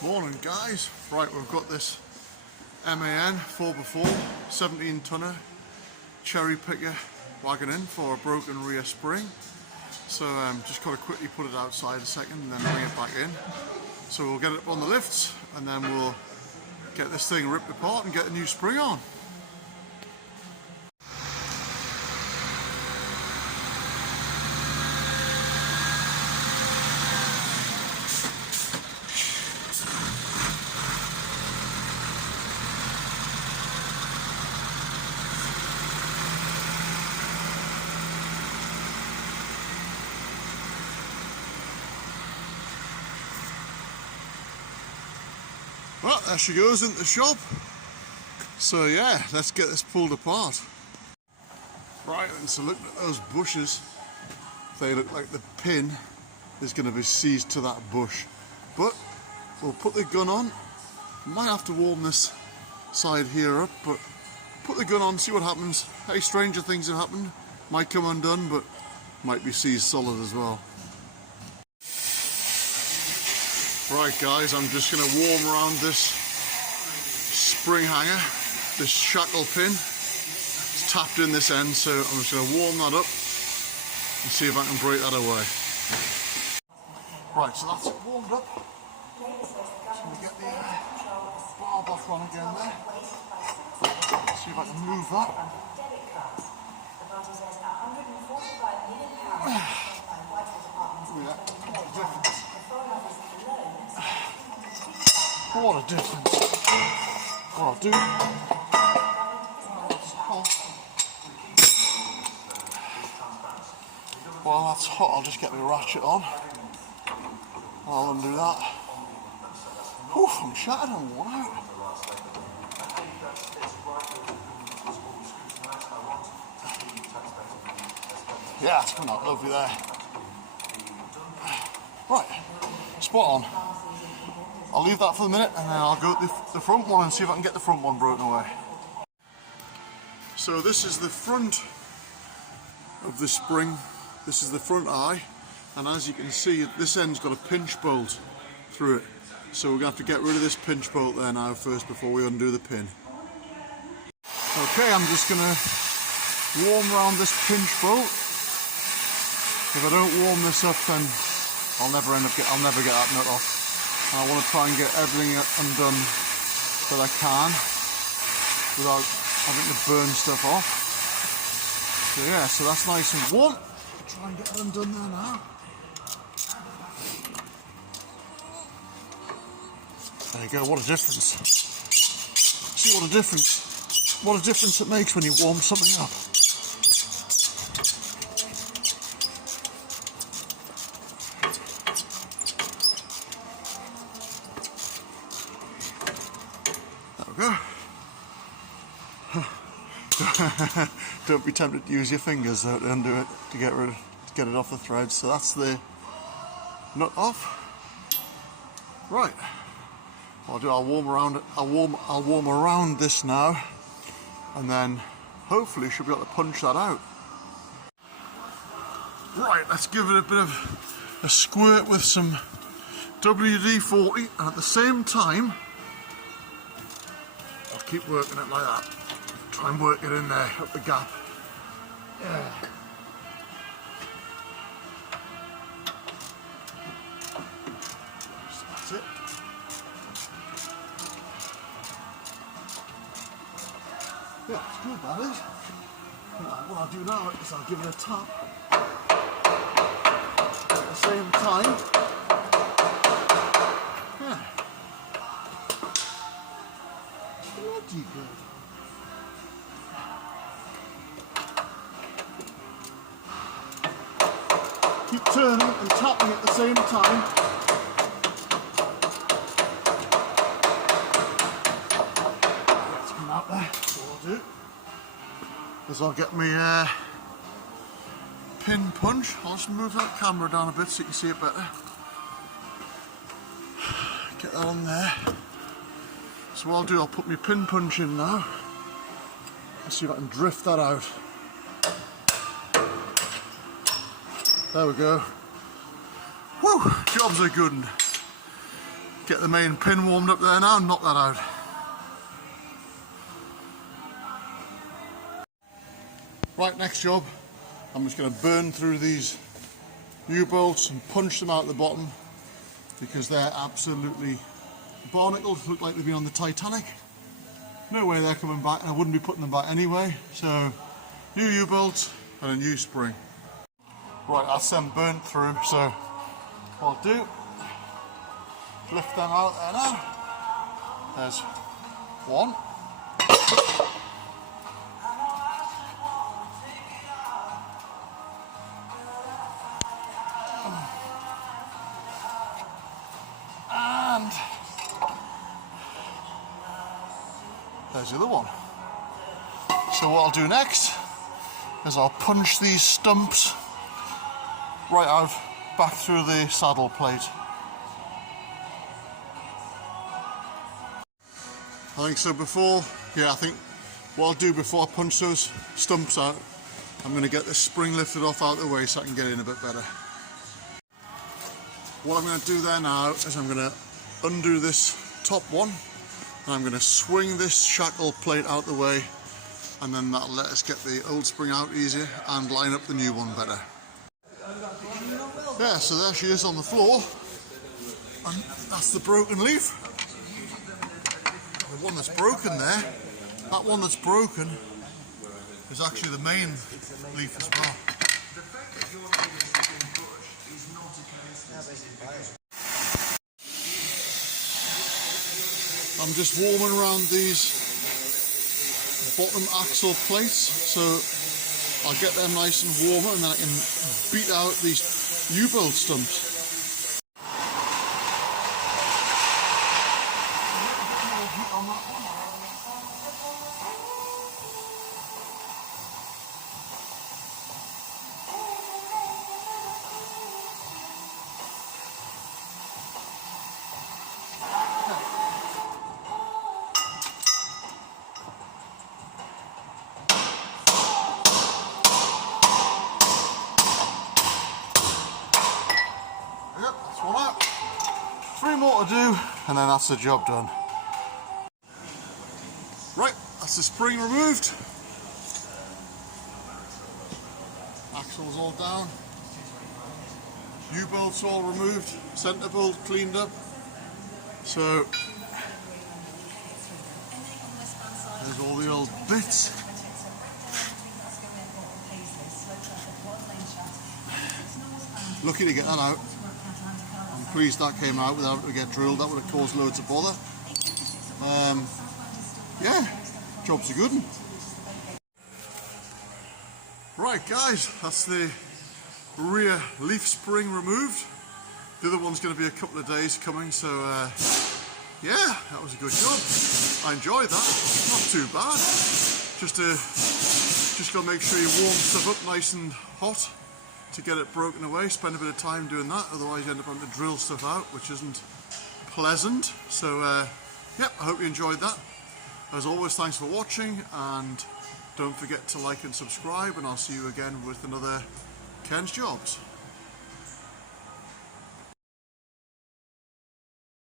Morning guys, right, we've got this MAN 4x4 17 tonner cherry picker wagon in for a broken rear spring. So just got to quickly put it outside a second and then bring it back in. So we'll get it up on the lifts and then we'll get this thing ripped apart and get a new spring on. Well, there she goes into the shop. So yeah, let's get this pulled apart. Right, and so look at those bushes. They look like the pin is going to be seized to that bush. But we'll put the gun on. Might have to warm this side here up, but put the gun on, see what happens. Hey, stranger things have happened. Might come undone, but might be seized solid as well. Right guys, I'm just going to warm around this spring hanger, this shackle pin. It's tapped in this end, so I'm just going to warm that up and see if I can break that away. Right, so that's it warmed up. Just going to get the barb off on again there. See if I can move that. What a difference. What I'll do, while that's hot, I'll just get my ratchet on. I'll undo that. Whew, I'm shattered and worn out. Yeah, it's coming out lovely there. Right, spot on. I'll leave that for a minute and then I'll go to the front one and see if I can get the front one broken away. So this is the front of the spring. This is the front eye, and as you can see, this end's got a pinch bolt through it. So we're going to have to get rid of this pinch bolt there now first before we undo the pin. Okay, I'm just going to warm around this pinch bolt. If I don't warm this up, then I'll never get that nut off. I want to try and get everything undone that I can without having to burn stuff off. So yeah, so that's nice and warm. I'll try and get it undone there now. There you go, what a difference. See what a difference it makes when you warm something up. Don't be tempted to use your fingers though to undo it, to get it off the thread. So that's the nut off. Right. What I'll do, I'll warm around it. I'll warm around this now, and then hopefully should be able to punch that out. Right, let's give it a bit of a squirt with some WD-40, and at the same time, I'll keep working it like that. Try and work it in there, up the gap. Yeah. So that's it. Yeah, it's good, that is. What I'll do now is I'll give it a tap. At the same time. Yeah. Bloody good. Keep turning and tapping at the same time. Let's come out there. So what I'll do is I'll get my pin punch. I'll just move that camera down a bit so you can see it better. Get that on there. So what I'll do, I'll put my pin punch in now. Let's see if I can drift that out. There we go. Woo! Job's a good one. Get the main pin warmed up there now and knock that out. Right, next job, I'm just going to burn through these U-bolts and punch them out the bottom because they're absolutely barnacled, look like they've been on the Titanic. No way they're coming back, and I wouldn't be putting them back anyway. So, new U-bolts and a new spring. Right, that's them burnt through, so what I'll do, lift them out there now. There's one. And there's the other one. So what I'll do next is I'll punch these stumps right out back through the saddle plate. I think so before, I think what I'll do before I punch those stumps out, I'm going to get this spring lifted off out of the way so I can get in a bit better. What I'm going to do there now is I'm going to undo this top one and I'm going to swing this shackle plate out the way, and then that'll let us get the old spring out easier and line up the new one better. Yeah, so there she is on the floor, and that's the broken leaf. The one that's broken there, that one that's broken is actually the main leaf as well. I'm just warming around these bottom axle plates, so I'll get them nice and warm and then I can beat out these U-bolt stumps. Yep, that's one out. 3 more to do, and then that's the job done. Right, that's the spring removed. Axle's all down. U-bolt's all removed. Centre bolt cleaned up. So there's all the old bits. Lucky to get that out. I'm pleased that came out without having to get drilled. That would have caused loads of bother. Yeah, job's a good one. Right guys, that's the rear leaf spring removed. The other one's going to be a couple of days coming, so yeah, that was a good job. I enjoyed that. Not too bad. Just got to make sure you warm stuff up nice and hot to get it broken away. Spend a bit of time doing that, otherwise you end up having to drill stuff out, which isn't pleasant. So yeah, I hope you enjoyed that. As always, thanks for watching, and don't forget to like and subscribe, and I'll see you again with another Ken's Jobs.